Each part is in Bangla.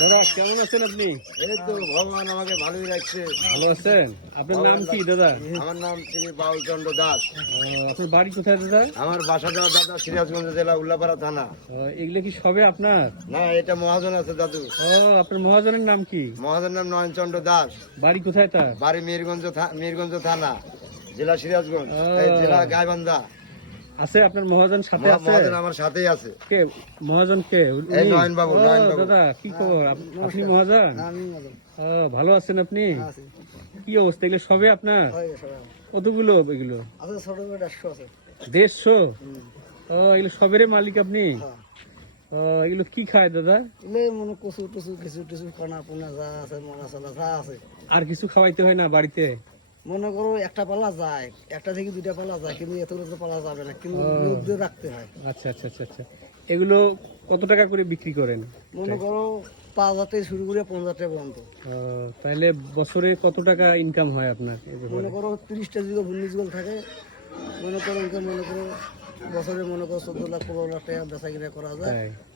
দাদা কেমন আছেন আপনি? এই তো ভগবান আমাকে ভালোই রাখছে। ভালো আছেন? আপনার নাম কি দাদা? আমার নাম শ্রী বাউল চন্দ্র দাস। আপনার বাড়ি কোথায় দাদা? আমার বাসা দেওয়া দাদা সিরাজগঞ্জ জেলা উল্লাপাড়া থানা। এগুলো কি সবে আপনার? না, এটা মহাজন আছে দাদু। আপনার মহাজনের নাম কি? মহাজন নাম নয়ন চন্দ্র দাস। বাড়ি কোথায় তার? বাড়ি মিরগঞ্জ থানা, জেলা সিরাজগঞ্জ, এই জেলা গাইবান্ধা। আছে আপনার মহাজন সাথে আছে? মহাজন আমার সাথেই আছে। কে মহাজন? কে? এই নয়ন বাবু। দাদা কি খবর? আপনি মহাজন? ভালো আছেন আপনি? কি অবস্থা? এগুলো সবে আপনার? কতগুলো এগুলো? 150? এগুলো সবের মালিক আপনি? এগুলো কি খায় দাদা? কচু টচু কিছু টিচু কনা পোনা যা আছে মনা চলা যা আছে। আর কিছু খাওয়াইতে হয় না বাড়িতে? মনে করো একটা পালা যায়, একটা থেকে দুইটা পালা যায়, কিন্তু এতগুলো পালা যাবে না, কিন্তু লোক দিয়ে রাখতে হয়। আচ্ছা আচ্ছা আচ্ছা আচ্ছা। এগুলো কত টাকা করে বিক্রি করেন? মনে করো 5,000 থেকে শুরু করে 50,000 টাকা পর্যন্ত। তাহলে বছরে কত টাকা ইনকাম হয় আপনার? মনে করো 30টা যদি ভুন্নিজগল থাকে, মনে করো বছরে মনে করো 14 লাখ 15 লাখ টাকা বেচা কিনা করা যায়।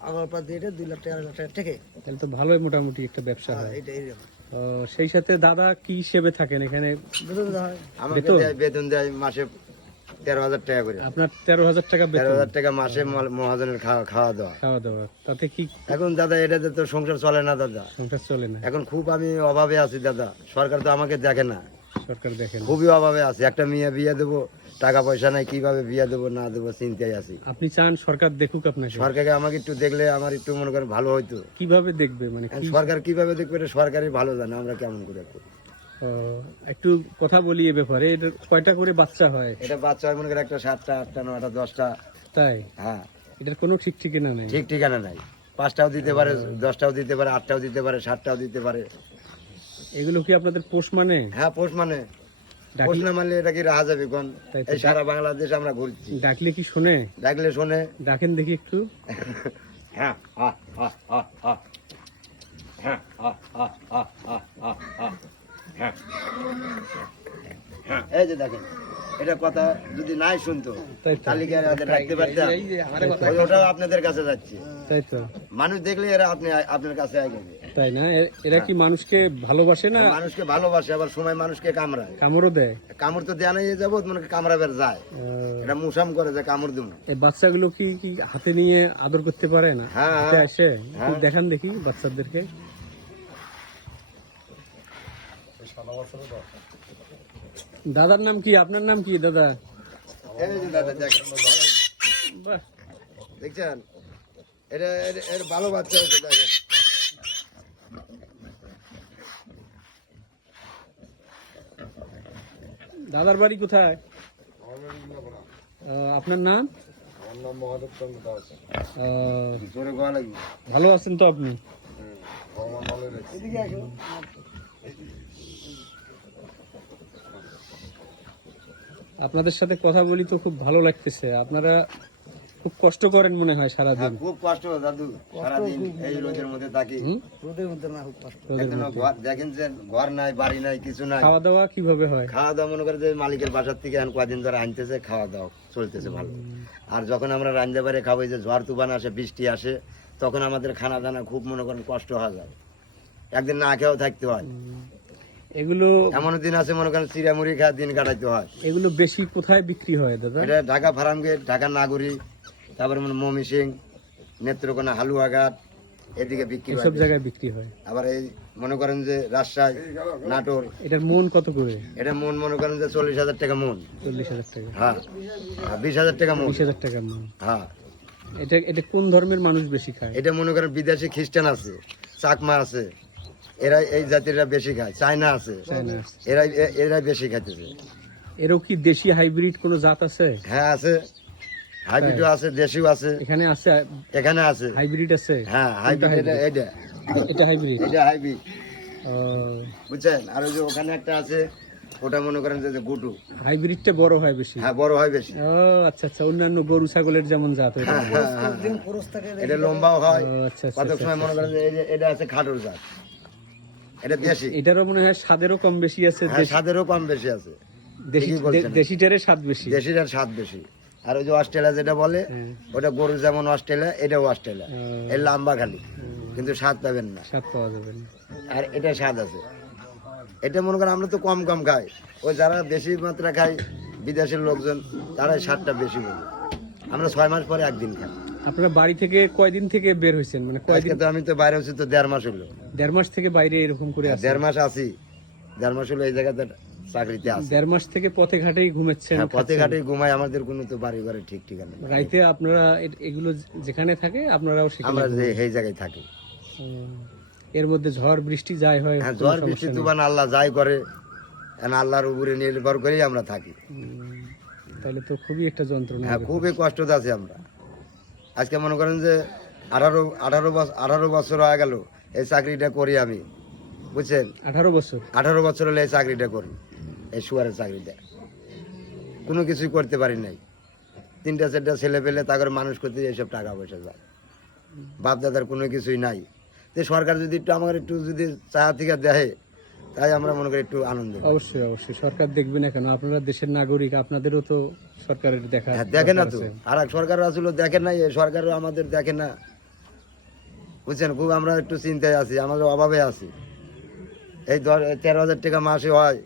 আবার পর দিয়ে 2 লাখ টাকা 1,000 টাকা ঠেকে। তাহলে তো ভালোই মোটামুটি একটা ব্যবসা হয়। সেই সাথে দাদা কি হিসেবে থাকেন এখানে? আমাকে বেতন দেয় মাসে 13,000 টাকা করে। আপনার 13,000 টাকা বেতন? 13,000 টাকা মাসে মহাজনের খাওয়া দাওয়া। তাতে কি এখন দাদা এটাতে তো সংসার চলে না দাদা। সংসার চলে না? এখন খুব আমি অভাবে আছি দাদা। সরকার তো আমাকে দেখে না। সরকার দেখেন? খুবই অভাবে আছি। একটা মেয়ে বিয়ে দেবো, টাকা পয়সা নাই, কিভাবে বিয়ে দেবো না দেবো চিন্তায় আছি। আপনি চান সরকার দেখুক আপনাকে? সরকারকে আমাকে একটু দেখলে আমার একটু মনে করেন ভালো হইতো। কিভাবে দেখবে মানে? সরকার কিভাবে দেখবে এটা সরকারই ভালো জানে, আমরা কেমন করে করব। একটু কথা বলি এ ব্যাপারে। এটা কয়টা করে বাচ্চা হয়? এটা বাচ্চা হয় মনে করে একটা 7টা 8টা 9টা 10টা। তাই? হ্যাঁ। এটার কোনো ঠিক ঠিকানা নেই? ঠিক ঠিকানা নাই। 5টাও দিতে পারে, 10টাও দিতে পারে, 8টাও দিতে পারে, 7টাও দিতে পারে। এগুলো কি আপনাদের পোষ মানে? হ্যাঁ, পোষ মানে। পোষ না মানলে এটা কি রাহা যাবে কোন? এই সারা বাংলাদেশ আমরা ঘুরছি। ডাকলে কি শোনে? ডাকলে শোনে। ডাকেন দেখি একটু। হ্যাঁ, এই যে দেখেন, এটা কথা যদি নাই শুনতো তাহলে কি আর রাখতে পারতাম? ওটাও আপনাদের কাছে যাচ্ছে। তাই তো। মানুষ দেখলে এরা আপনার কাছে আগে। তাই না? এরা কি মানুষকে ভালোবাসে না? মানুষকে ভালোবাসে, আবার সময় মানুষকে কামড়ায়। কামড়ও দেয়? কামড় তো দেয়া নাই যাবো, মানে কামড়াবার যায়। এটা মুসাম করে যে কামড় দিব। এই বাচ্চাগুলো কি হাতে নিয়ে আদর করতে পারে না? হ্যাঁ, হাতে আসে? দেখান দেখি বাচ্চাদেরকে। দাদার নাম কি? আপনার নাম কি দাদা? এই যে দাদা দেখেন, বাহ, দেখছেন এটা এর ভালো বাচ্চা হয়েছে দেখেন। দাদার বাড়ি কোথায়? আপনার নাম? আমার নাম মহাদেব চন্দ্র দাস। জোরে গোয়া লাগবে। ভালো আছেন তো আপনি? আপনাদের সাথে কথা বলি তো খুব ভালো লাগতেছে। আপনারা খুব কষ্ট করেন মনে হয় সারাদিন? খুব কষ্ট দাদু, সারাদিন এই রোদের মধ্যে থাকি। রোদের মধ্যে না খুব কষ্ট। দেখেন যে ঘর নাই, বাড়ি নাই, কিছু নাই। খাওয়া দাওয়া কিভাবে হয়? খাওয়া দাওয়া মনে করে যে মালিকের বাসার থেকে এখন কদিন ধরে আনতেছে, খাওয়া দাওয়া চলতেছে ভালো। আর যখন আমরা রান্না বাড়ি খাবো, যে ঝড় তুফান আসে, বৃষ্টি আসে, তখন আমাদের খানা দানা খুব মনে করেন কষ্ট হয়ে যায়। একদিন না খেয়েও থাকতে হয়। এগুলো এমন দিন আছে মনে করেন চিড়ামুড়ি খাওয়া দিন কাটাইতে হয়। এগুলো বেশি কোথায় বিক্রি হয় দাদা? এটা ঢাকা ফার্ম গেট, ঢাকা নাগরী, তারপরে মমি সিং, নেত্রকোনা, হালুয়াঘাট, এদিকে বিক্রি হয়। সব জায়গায় বিক্রি হয়। আবার এই মনে করেন যে রাজশাহী, নাটোর। এটার মন কত করে? এটা মন মনে করেন যে 40,000 টাকা মন। 40,000 টাকা? হ্যাঁ। 20,000 টাকা মন। 20,000 টাকা মন? হ্যাঁ। এটা কোন ধর্মের মানুষ বেশি খায়? এটা মনে করেন বিদেশি খ্রিস্টান আছে, চাকমা আছে, এরা এই জাতিরা বেশি খায়। চায়না আছে, এরাই বেশি খাইতেছে। এরও কি দেশি হাইব্রিড কোন জাত আছে? হ্যাঁ আছে, হাইব্রিডও আছে, দেশিও আছে। এখানে আছে? এখানে আছে হাইব্রিড আছে? হ্যাঁ, হাইব্রিড। এটা হাইব্রিড? এটা হাইব্রিড, বুঝছেন। আর ওই যে ওখানে একটা আছে, ওটা মনে করেন যে গুটু। হাইব্রিডটা বড় হয় বেশি? হ্যাঁ, বড় হয় বেশি। আচ্ছা আচ্ছা, অন্যান্য গরু ছাগলের যেমন জাত। এটা লম্বাও হয়। আচ্ছা, কত সময় মনে করেন যে এটা আছে খাটোর জাত, এটা দেশি। এটারও মনে হয় স্বাদেরও কম বেশি আছে? স্বাদেরও কম বেশি আছে। দেশিটারে স্বাদ বেশি? দেশিটার স্বাদ বেশি। আর ওই যে অস্ট্রেলিয়া যেটা বলে, ওটা গরু যেমন অস্ট্রেলিয়া, এটাও অস্ট্রেলিয়া, এর লম্বা খালি। কিন্তু স্বাদ পাবেন না। স্বাদ পাওয়া যাবে না। আর এটা স্বাদ আছে। এটা মনে করেন আমরা তো কম কম খাই, ওই যারা বেশি মাত্রা খাই বিদেশের লোকজন, তারা এই স্বাদটা বেশি বোঝে। আমরা 6 মাস পরে একদিন খাই। আপনারা বাড়ি থেকে কয়দিন থেকে বের হয়েছেন, মানে কয়দিন? আজকে তো আমি তো বাইরে হচ্ছি তো 1.5 মাস হলো। 1.5 মাস থেকে বাইরে এরকম করে আছেন? 1.5 মাস আছি, 1.5 মাস হলো এই জায়গাতে চাকরিতে আছি। 1.5 মাস থেকে পথে ঘাটেই ঘুমাচ্ছেন? হ্যাঁ, পথে ঘাটে ঘুমাই, আমাদের কোনো তো বাড়ি ঘরে ঠিক ঠিকানা নেই। রাইতে আপনারা এগুলো যেখানে থাকে আপনারাও সেখানে? আমরা এই জায়গায় থাকি। এর মধ্যে ঝড় বৃষ্টি যাই হয়? হ্যাঁ, ঝড় বৃষ্টি তুফান আল্লাহ যাই করে, আল্লাহর উপরে নির্ভর করেই আমরা থাকি। তাহলে তো খুবই একটা যন্ত্রণা। হ্যাঁ, খুবই কষ্টতে আছি আমরা। আজকে মনে করেন যে 18 বছর হয়ে গেল এই চাকরিটা করি আমি, বুঝছেন? 18 বছর? 18 বছর হলে এই চাকরিটা করি, এই শুয়ারের চাকরিটা। কোনো কিছুই করতে পারি নাই। 3-4টা ছেলে পেলে তাদের মানুষ করতে এইসব টাকা পয়সা যায়, বাপ দাদার কোনো কিছুই নাই। তো সরকার যদি একটু আমাদের একটু যদি চাহা থেকে দেয়, তাই আমরা মনে করি একটু আনন্দ পাই। অবশ্যই অবশ্যই, সরকার দেখবে না কেন? আপনারা দেশের নাগরিক, আপনাদেরও তো সরকারের দেখা। হ্যাঁ, দেখে না তো, আর এক সরকার আসলে দেখে না, এই সরকারও আমাদের দেখে না, বুঝছেন? খুব আমরা একটু চিন্তায় আছি, আমাদের অভাবে আছি। এই 13,000 টাকা মাসে হয়,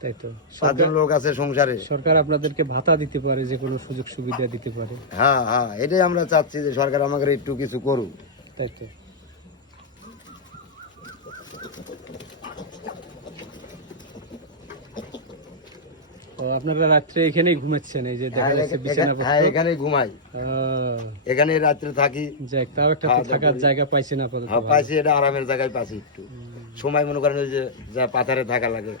তাই তো। 5 জন লোক আছে সংসারে। সরকার আপনাদেরকে ভাতা দিতে পারে, যে কোনো সুযোগ সুবিধা দিতে পারে। হ্যাঁ হ্যাঁ, এটাই আমরা চাচ্ছি যে সরকার আমাদের একটু কিছু করুক। তাই তো। আপনারা রাত্রে এখানেই ঘুমাচ্ছেন? এই যে দেখা যাচ্ছে বিছানাপত্র। হ্যাঁ, এখানেই ঘুমাই, এখানে রাত্রে থাকি। যাক, তাও একটা তো থাকার জায়গা পাইছেন আপাতত। হ্যাঁ, পাইছি, এটা আরামের জায়গায় পাইছি। একটু সময় মনে করেন ওই যে যা পাথারে থাকা লাগে,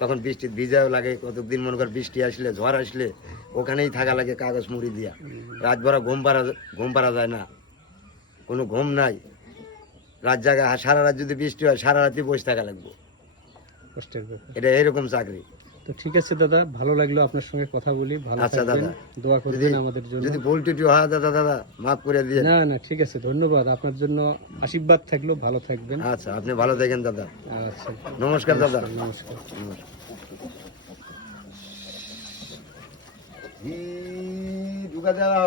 তখন বৃষ্টি ভিজাও লাগে। কতদিন মনে করেন বৃষ্টি আসলে, ঝড় আসলে ওখানেই থাকা লাগে কাগজ মুড়ি দিয়া। রাত ভরা ঘুম পারা যায় না, কোনো ঘুম নাই। রাত জায়গা সারা রাত যদি বৃষ্টি হয়, সারা রাতই বসে থাকা লাগবে। কষ্টের ব্যাপার। এটা এরকম চাকরি। তো ঠিক আছে দাদা, ভালো লাগলো আপনার সঙ্গে কথা বলি। ভালো আচ্ছা থাকবেন, দাদা, দোয়া করবেন আমাদের জন্য। যদি ভুল টুটি হয় দাদা মাফ করে দিয়ে। না না, ঠিক আছে, ধন্যবাদ। আপনার জন্য আশীর্বাদ থাকলো, ভালো থাকবেন। আচ্ছা, আপনি ভালো থাকেন দাদা। আচ্ছা, নমস্কার দাদা। নমস্কার। ঢুকা দেওয়া